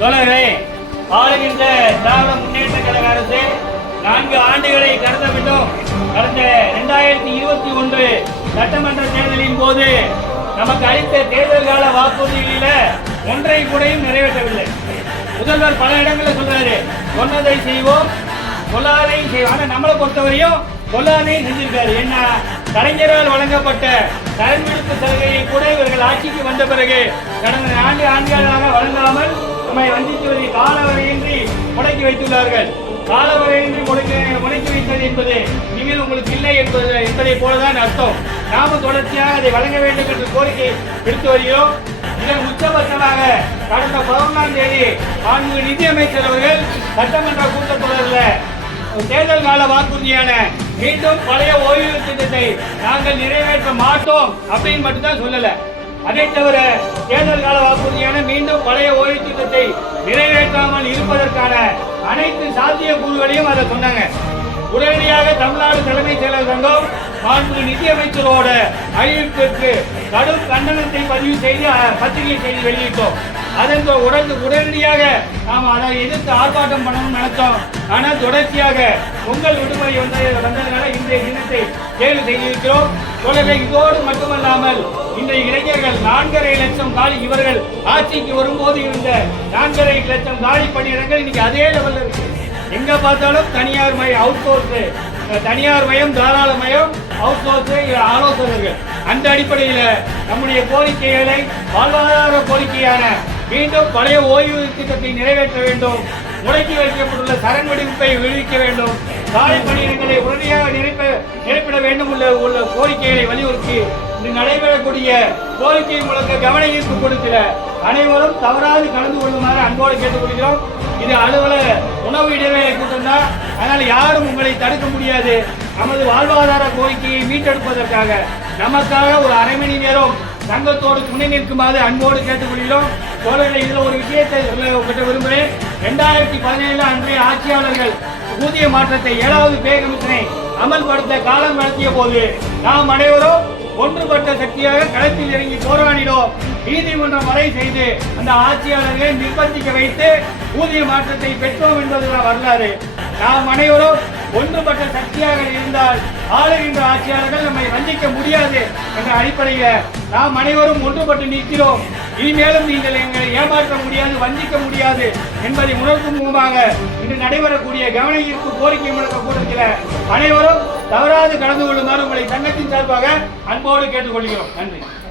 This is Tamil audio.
தோழர்களே, ஆளுகின்ற திராவிட முன்னேற்ற கழக அரசு 4 ஆண்டுகளை கடந்த பின்னும் கடந்த 2021 சட்டமன்ற தேர்தலின் போது நமக்கு அளித்த தேர்தல் கால வாக்குறுதிகளில ஒன்றை கூடையும் நிறைவேற்றவில்லை. முதல்வர் பல இடங்களில் சொல்றாரு, சொன்னதை செய்வோம் சொல்லாதையும் செய்வோம். ஆனா நம்மளை பொறுத்தவரையும் சொல்லாதையும் செஞ்சிருக்காரு. என்ன, கலைஞரால் வழங்கப்பட்ட கடன் விடுப்பு சலுகையை கூட இவர்கள் ஆட்சிக்கு வந்த பிறகு கடந்த 4 ஆண்டுகளாக வழங்காமல் நம்மை வஞ்சித்துவதை காலவரையின்றி முடக்கி வைத்துள்ளார்கள். காலவரையின்றி முடக்கி வைத்தது என்பது நீங்கள் உங்களுக்கு இல்லை என்பதை போலதான் அர்த்தம். நாமும் தொடர்ச்சியாக அதை வழங்க வேண்டும் என்று கோரிக்கை விடுத்து வருகிறோம். இதன் உச்சபட்சமாக கடந்த 11ஆம் தேதி நிதியமைச்சர் அவர்கள் சட்டமன்ற கூட்டத்தொடரில் தேர்தல் கால வாக்குறுதியான மீண்டும் பழைய ஓய்வு திட்டத்தை நாங்கள் நிறைவேற்ற மாட்டோம் அப்படின்னு மட்டும்தான் சொல்லல. அதை தவிர தேர்தல் கால வாக்குறுதியான மீண்டும் பழைய ஓய்வு திட்டத்தை நிறைவேற்றாமல் இருப்பதற்கான அனைத்து சாத்திய கூறுகளையும் அதை சொன்னாங்க. உடனடியாக தமிழ்நாடு தலைமைச் செயலர் சங்கம் நிதியமைச்சரோட அறிவிப்பிற்கு கடும் கண்டனத்தை பதிவு செய்து பத்திரிகை செய்தி வெளியிட்டோம். அதன் உடனடியாக நாம் அதை எதிர்த்து ஆர்ப்பாட்டம் பண்ணணும்னு நினைச்சோம். ஆனால் தொடர்ச்சியாக பொங்கல் விடுமுறை வந்ததுனால இன்றைய தினத்தை தேர்வு செய்திருக்கிறோம். தொடர்ந்து இதோடு மட்டுமல்லாமல் இன்றைய இளைஞர்கள் 4.5 லட்சம் காலி, இவர்கள் ஆட்சிக்கு வரும்போது இருந்த 4.5 லட்சம் காலி பணியிடங்கள் இன்னைக்கு அதே லெவலில் இருக்கு. எங்க பார்த்தாலும் தனியார் மயம், அவுட் சோர்ஸ், தனியார் மயம், தாராள மயம், அவுட் சோர்ஸ் ஆலோசகர்கள். அந்த அடிப்படையில் நம்முடைய கோரிக்கைகளை வாழ்வாதார கோரிக்கையான மீண்டும் பழைய ஓய்வு திட்டத்தை நிறைவேற்ற வேண்டும், முடக்கி வைக்கப்பட்டுள்ள சரண் விடுவிப்பை விடுவிக்க வேண்டும், காலை பணியிடங்களை உடனடியாக நிரப்பிட வேண்டும் உள்ள கோரிக்கைகளை வலியுறுத்தி இன்று நடைபெறக்கூடிய கோரிக்கை முழக்க கவன ஈர்ப்பு கொடுக்கிற அனைவரும் தவறாது கலந்து கொள்ளுமாறு அன்போடு கேட்டுக்கொள்கிறோம். இது அலுவலக உணவு இடைவேளை கூட்டம் தான், அதனால் யாரும் உங்களை தடுக்க முடியாது. நமது வாழ்வாதார கோரிக்கையை மீட்டெடுப்பதற்காக நமக்காக ஒரு அரை மணி நேரம் சங்கத்தோடு துணை நிற்குமாறு அன்போடு கேட்டுக்கொள்கிறோம். தோழர்களே, இதில் ஒரு விஷயத்தை சொல்ல விரும்புகிறேன். 2017 அன்றைய ஆட்சியாளர்கள் ஊதிய மாற்றத்தை 7வது பே கமிஷனை அமல்படுத்த காலம் நடத்திய போது நாம் அனைவரும் ஒன்றுபட்ட சக்தியாக களத்தில் இறங்கி போராடினோம். நீதிமன்றம் வரை செய்து அந்த ஆட்சியாளர்களை நிர்பந்திக்க வைத்து ஊதிய மாற்றத்தை பெற்றோம் என்பதுதான் வரலாறு. நாம் அனைவரும் ஒன்றுபட்ட சக்தியாக இருந்தால் ஆளுகின்ற ஆட்சியாளர்கள் நம்மை வஞ்சிக்க முடியாது என்ற அடிப்படையில் நாம் அனைவரும் ஒன்றுபட்டு நிற்கிறோம். இனிமேலும் நீங்கள் எங்களை ஏமாற்ற முடியாது, வஞ்சிக்க முடியாது என்பதை உணர்த்தும் முகமாக இன்று நடைபெறக்கூடிய கவன ஈர்ப்பு கோரிக்கை முழக்க கூட்டத்தில் அனைவரும் தவறாது கலந்து கொள்ளுமாறு உங்களை சங்கத்தின் சார்பாக அன்போடு கேட்டுக்கொள்கிறோம். நன்றி.